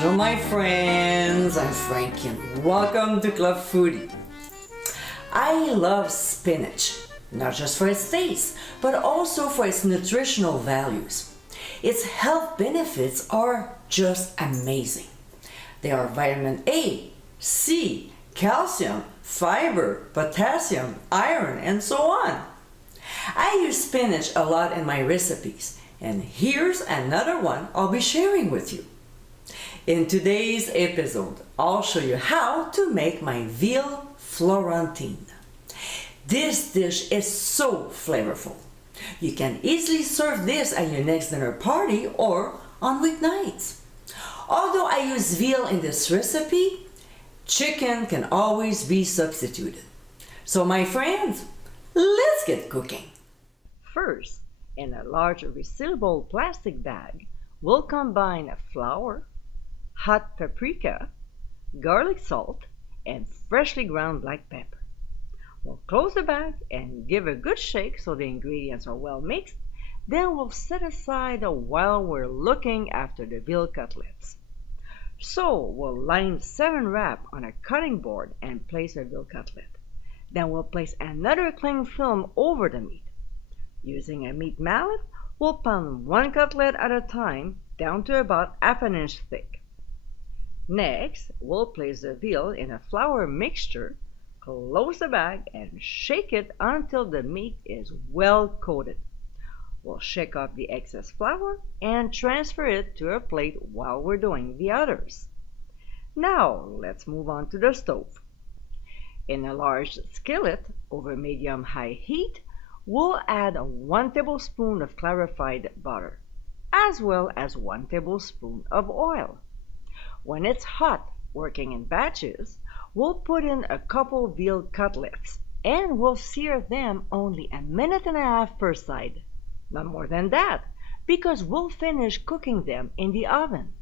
Bonjour my friends, I'm Frankie and welcome to Club Foodie. I love spinach, not just for its taste, but also for its nutritional values. Its health benefits are just amazing. They are vitamin A, C, calcium, fiber, potassium, iron, and so on. I use spinach a lot in my recipes, and here's another one I'll be sharing with you. In today's episode, I'll show you how to make my Veal Florentine. This dish is so flavorful. You can easily serve this at your next dinner party or on weeknights. Although I use veal in this recipe, chicken can always be substituted. So my friends, let's get cooking. First, in a large resealable plastic bag, we'll combine flour, hot paprika, garlic salt, and freshly ground black pepper. We'll close the bag and give a good shake so the ingredients are well mixed. Then we'll set aside while we're looking after the veal cutlets. So we'll line 7 wrap on a cutting board and place a veal cutlet. Then we'll place another cling film over the meat. Using a meat mallet, we'll pound 1 cutlet at a time down to about ½ inch thick. Next, we'll place the veal in a flour mixture, close the bag, and shake it until the meat is well coated. We'll shake off the excess flour and transfer it to a plate while we're doing the others. Now, let's move on to the stove. In a large skillet over medium-high heat, we'll add 1 tablespoon of clarified butter, as well as 1 tablespoon of oil. When it's hot, working in batches, we'll put in a couple veal cutlets and we'll sear them only 1.5 minutes per side. Not more than that, because we'll finish cooking them in the oven.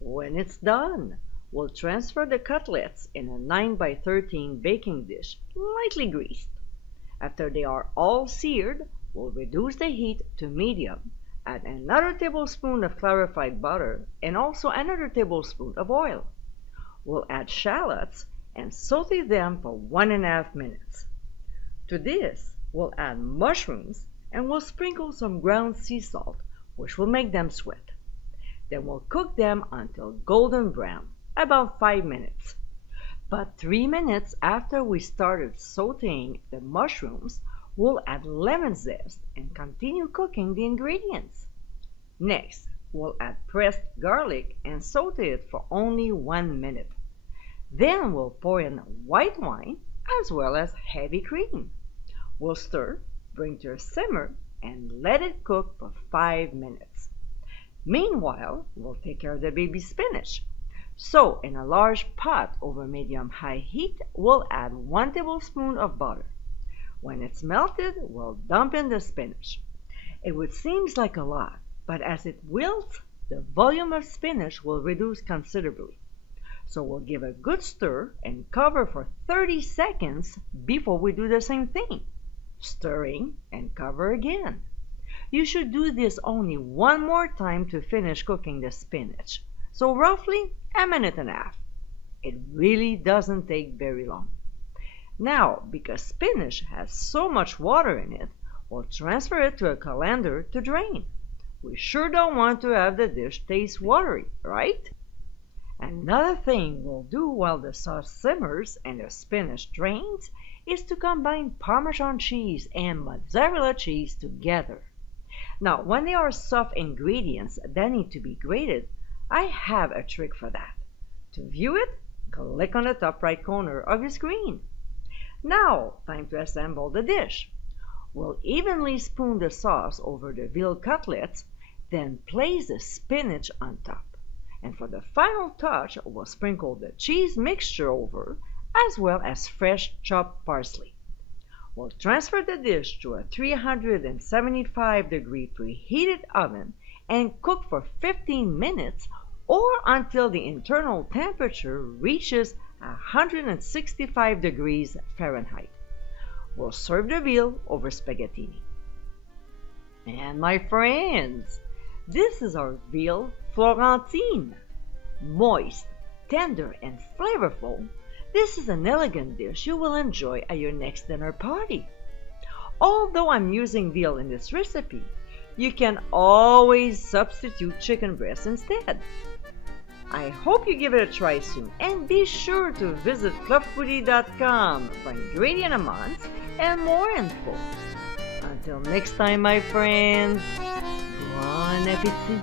When it's done, we'll transfer the cutlets in a 9x13 baking dish, lightly greased. After they are all seared, we'll reduce the heat to medium. Add another tablespoon of clarified butter and also another tablespoon of oil. We'll add shallots and saute them for 1.5 minutes. To this, we'll add mushrooms and we'll sprinkle some ground sea salt, which will make them sweat. Then we'll cook them until golden brown, about 5 minutes. But 3 minutes after we started sauteing the mushrooms, we'll add lemon zest and continue cooking the ingredients. Next, we'll add pressed garlic and saute it for only 1 minute. Then we'll pour in white wine as well as heavy cream. We'll stir, bring to a simmer, and let it cook for 5 minutes. Meanwhile, we'll take care of the baby spinach. So, in a large pot over medium-high heat, we'll add 1 tablespoon of butter. When it's melted, we'll dump in the spinach. It would seem like a lot, but as it wilts, the volume of spinach will reduce considerably. So we'll give a good stir and cover for 30 seconds before we do the same thing. Stirring and cover again. You should do this only 1 more time to finish cooking the spinach. So roughly 1.5 minutes. It really doesn't take very long. Now, because spinach has so much water in it, we'll transfer it to a colander to drain. We sure don't want to have the dish taste watery, right? Another thing we'll do while the sauce simmers and the spinach drains is to combine Parmesan cheese and mozzarella cheese together. Now, when they are soft ingredients that need to be grated, I have a trick for that. To view it, click on the top right corner of your screen. Now, time to assemble the dish. We'll evenly spoon the sauce over the veal cutlets, then place the spinach on top. And for the final touch, we'll sprinkle the cheese mixture over, as well as fresh chopped parsley. We'll transfer the dish to a 375-degree preheated oven and cook for 15 minutes or until the internal temperature reaches 165 degrees Fahrenheit. We'll serve the veal over spaghettini. And my friends, this is our Veal Florentine. Moist, tender, and flavorful, this is an elegant dish you will enjoy at your next dinner party. Although I'm using veal in this recipe, you can always substitute chicken breast instead. I hope you give it a try soon, and be sure to visit clubfoodie.com for ingredient amounts and more info. Until next time, my friends, bon appétit!